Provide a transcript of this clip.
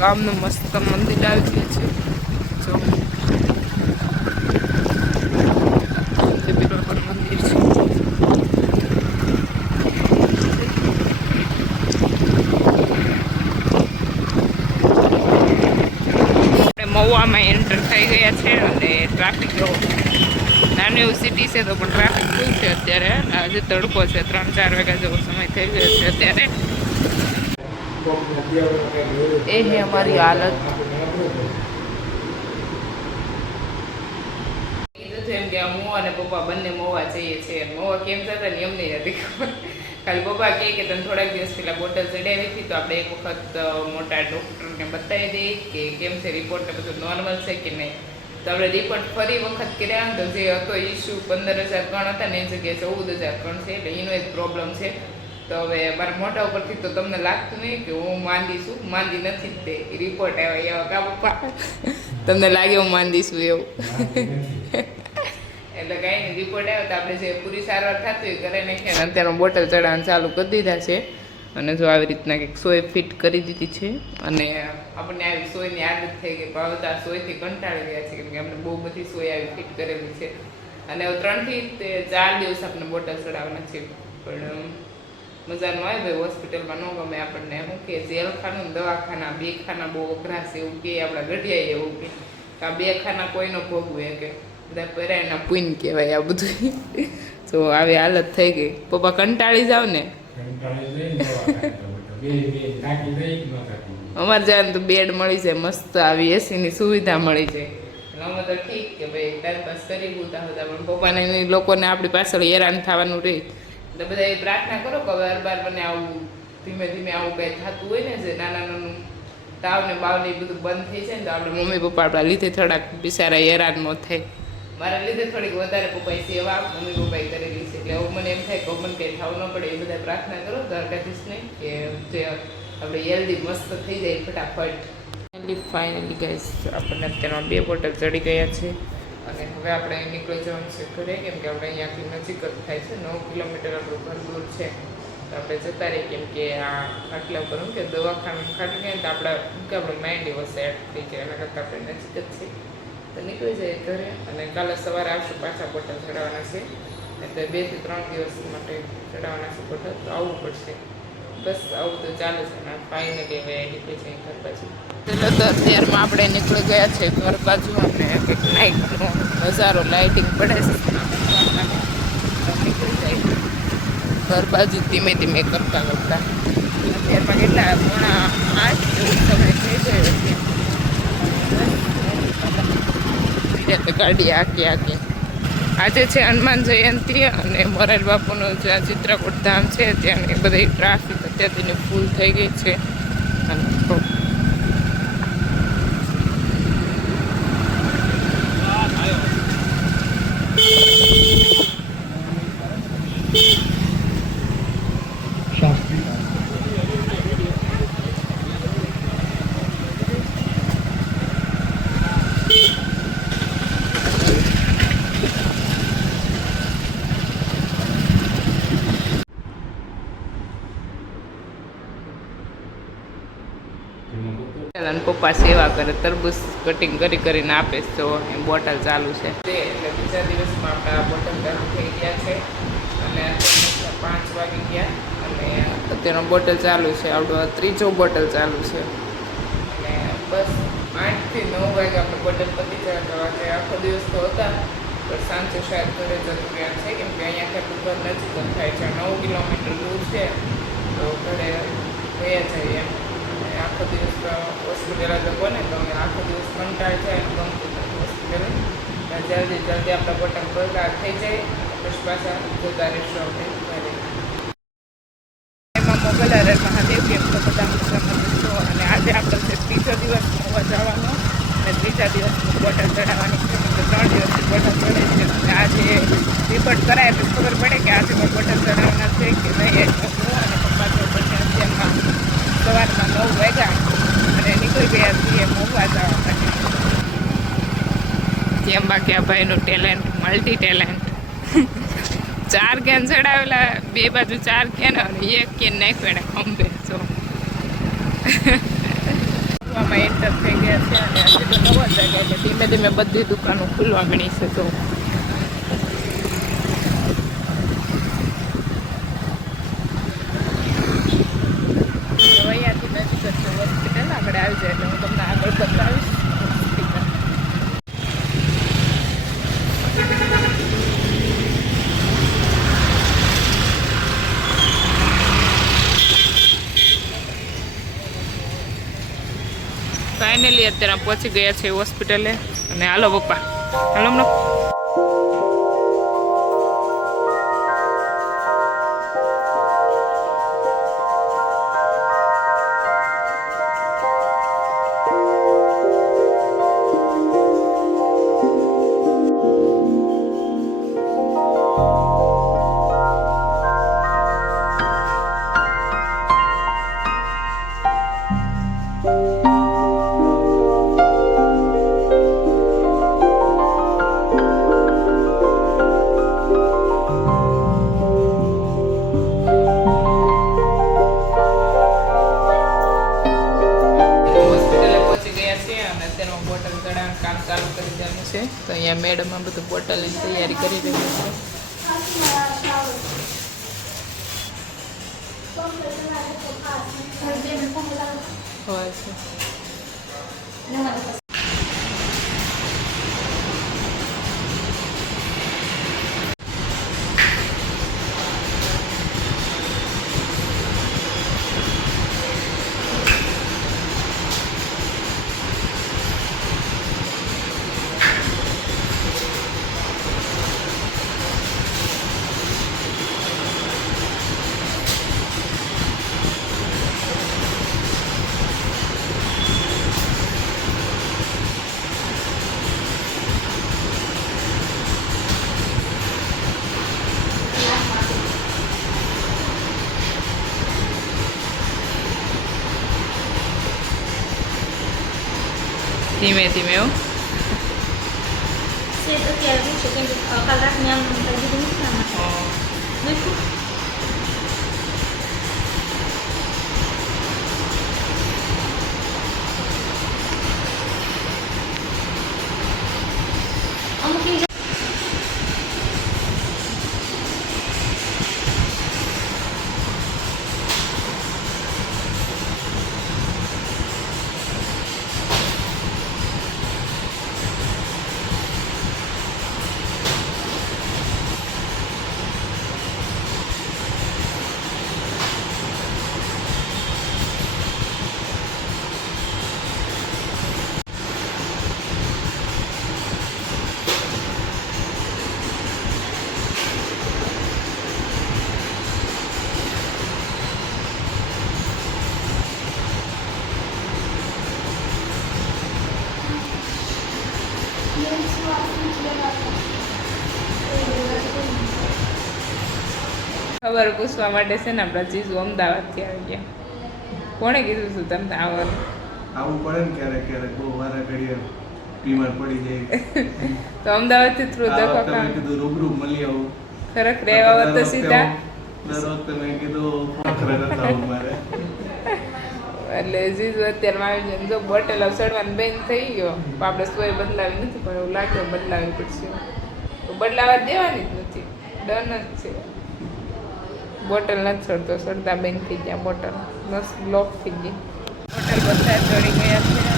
ગામનું મસ્ત મંદિર આવી ગયું છે જો બિલકુલ મંદિર છે મહુવામાં એન્ટર થઈ ગયા છે અને ટ્રાફિક નાની એવું સિટી છે તો પણ ટ્રાફિક ફૂલ છે અત્યારે આજે તડકો છે 3-4 વાગ્યા જેવો સમય થઈ ગયો છે અત્યારે એ હે અમારી હાલત એમ કે હું અને પપ્પા બંને મહુવા જઈએ છીએ મહુવા કેમ થતા ને એમને નથી ખબર ખાલી પપ્પા કહે કે તને થોડાક દિવસ પહેલાં બોટલ ચડાવી હતી તો આપણે એક વખત મોટા ડૉક્ટરને બતાવી દઈએ કે કેમ છે રિપોર્ટ ને બધું નોર્મલ છે કે નહીં તો આપણે રિપોર્ટ ફરી વખત કર્યા તો જે હતો ઇસ્યુ 15,000 કણ હતા ને એ જગ્યાએ 14,000 કણ છે એટલે એનો એક પ્રોબ્લેમ છે તો હવે મારા મોટા ઉપરથી તો તમને લાગતું નહીં કે હું માંદી છું માંદી નથી જ તે રિપોર્ટ આવ્યા એવા કા પપ્પા તમને લાગે હું માંદી છું એવું એટલે કાંઈ નહીં રિપોર્ટ આવ્યો તો આપણે જે પૂરી સારવાર થતી હોય કરે નાખીએ અને અત્યારે બોટલ ચડાવવાનું ચાલુ કરી દીધા છે અને જો આવી રીતના કંઈક સોય ફિટ કરી દીધી છે અને આપણને આવી સોયની આદત થઈ ગઈ ભાવતા સોયથી કંટાળી ગયા છે કેમ કે આપણે બહુ બધી સોય આવી ફિટ કરેલી છે અને 3 થી 4 દિવસ આપણે બોટલ ચડાવવાના છે પણ મજાનું આવે ભાઈ હોસ્પિટલમાં ન ગમે આપણને શું કે જેલખાનું દવાખાના 2 ખાના બહુ અઘરા છે એવું કે આપણા ગઢિયાએ એવું કે આ 2 ખાના કોઈનો ભોગવે કે બધા પરાયના પૂન કહેવાય આ બધું તો આવી હાલત થઈ ગઈ પપ્પા કંટાળી જાવ ને અમારે જાય તો બેડ મળી જાય મસ્ત આવી એસીની સુવિધા મળી જાય અમે તો ઠીક કે ભાઈ ટાઈમ પાસ કરી બોલતા હતા પણ પપ્પાને લોકોને આપણી પાછળ હેરાન થવાનું રહે એટલે બધા એ પ્રાર્થના કરો કે હવે અરબાર બને આવું ધીમે ધીમે આવું કંઈ થતું હોય ને જે નાના નાનું તાવ ને બાવ ને એ બધું બંધ થઈ જાય ને તો આપણે મમ્મી પપ્પા આપણા લીધે થોડાક બિચારા હેરાન ન થાય મારા લીધે થોડીક વધારે પપ્પાએ સેવા મમ્મી પપ્પાએ કરેલી છે એટલે હવે મને એમ થાય કે મને કંઈ થવું ન પડે એ બધા પ્રાર્થના કરો દ્વારકાધીશ નહીં કે જે આપણે હેલ્ધી મસ્ત થઈ જાય ફટાફટ ફાઇનલી ગાઈસ આપણને અત્યારમાં 2 બોટલ ચડી ગયા છે અને હવે આપણે નીકળી જવાનું છે ઘરે કેમ કે આપણે અહીંયાથી નજીક જ થાય છે 9 કિલોમીટર આપણું ઘર દૂર છે તો આપણે જતા રહીએ કેમ કે આ ખાટલા ઉપર શું કે દવાખાનું ખાટલું ગયા તો આપણા કે આપણું માઇન્ડ એવો સેટ થઈ જાય એના કરતાં આપણે નજીક જ છે તો નીકળી જાય ઘરે અને કાલે સવારે આવશું પાછા બોટલ ચડાવવાના છે એટલે 2 થી 3 દિવસ માટે ચડાવવાના છે બોટલ તો આવવું પડશે બસ આવું તો ચાલે છે ને ફાઇનલી હવે નીકળી જાય ઘર બાજુ એટલે તો અત્યારમાં આપણે નીકળી ગયા છે ઘર બાજુ અને કંઈક નાઇટનો નજારો લાઇટિંગ પડે છે નીકળી જાય ઘર બાજુ ધીમે ધીમે કરતાં કરતાં અત્યારમાં કેટલા 7:30 જેવું સમય થઈ ગયો છે ગાડી આખી આજે છે હનુમાન જયંતિ અને મોરારી બાપુનું જ્યાં ચિત્રકૂટ ધામ છે ત્યાંની બધી ટ્રાફિક અત્યારથી ફૂલ થઈ ગઈ છે અને પપ્પા સેવા કરે તરબૂચ કટિંગ કરીને આપે તો એ બોટલ ચાલુ છે એટલે બીજા દિવસમાં આપણા બોટલ ચાલુ થઈ ગયા છે અને 5 વાગી ગયા અને અત્યારનો બોટલ ચાલુ છે આપણો 3જો બોટલ ચાલુ છે અને બસ 8 થી 9 વાગે આપણે બોટલ પતી જાય તો આજે આખો દિવસ તો હતા પણ સાંજે શાયદ ઘરે જતું રહ્યા છે કેમ કે અહીંયાથી આપણું ઘર નજીક જ થાય છે 9 કિલોમીટર દૂર છે તો ઘરે ગયા જઈએ એમ આખો દિવસ હોસ્પિટલ જવો ને તો અમે આખો દિવસ કંટાળ જાય ગમતું હોસ્પિટલ જલ્દી આપણા બોટલ ભરતા થઈ જાય પછી પાછા જતા રહીશું આપણે ઘરે એમાં મોગલ હર મહાદેવ કેમ તો બધા મિત્રો અને આજે આપણો છે 3જો દિવસ હોવા જવાનો અને 3જા દિવસની બોટલ ચડાવવાની છે તો 3 દિવસની બોટલ ચડે છે અને આજે રિપોર્ટ કરાય તો ખબર પડે કે આજે પણ બોટલ ચડાવવાના છે કે નહીં હું અને પપ્પા તો પછી અત્યારમાં સવારમાં 9 વાગ્યા અને નીકળી ગયા છીએ મહુવા જવા માટે જેમ બાકી આ ભાઈનું ટેલેન્ટ મલ્ટી ટેલેન્ટ 4 કેન ચડાવેલા 2 બાજુ 4 કેન અને 1 કેન નાખ્યો એને ખંભે જો દુકાનમાં એન્ટર થઈ ગયા છે અને આજે તો 9 વાગ્યા એટલે ધીમે ધીમે બધી દુકાનો ખુલવા મળી છે. તો અહીંયાથી નજીક જ છે હોસ્પિટલ. આગળ આવી જાય એટલે હું તમને આગળ બતાવીશ. ફાઇનલી અત્યારે પહોંચી ગયા છે હોસ્પિટલે અને હાલો પપ્પા હાલો હમણાં. કામ ચાલુ કરી દેવાનું છે. તો અહીંયા મેડમ આ બધું બોટલની તૈયારી કરી રહી છે. હોય છે. ધીમે ધીમે એવું ખબર પૂછવા માટે છે ને આપણા જીજુ અમદાવાદથી આવી ગયા. કોણે કીધું છું તમને આવવાનું? આવું પડે ને ક્યારેક ક્યારેક બહુ વારા ઘડીએ બીમાર પડી જાય તો અમદાવાદથી થ્રુ દખો તમે કીધું રૂબરૂ મળી આવું. ખરેખર રહેવા વખત તો સીધા દર વખતે મેં કીધું ખરે નતા આવું મારે. એટલે જીજુ અત્યારમાં આવી જાય. જો બોટલ સડવાનું બંધ થઈ ગયો આપણે સોય બદલાવી નથી પણ એવું લાગે બદલાવી પડશે. તો બદલાવા દેવાની જ નથી, ડન જ છે. બોટલ નથી સડતો, સડતા બંધ થઈ ગયા બોટલ, બસ બ્લોક થઈ ગઈ બોટલ. બધા ચડી ગયા છે.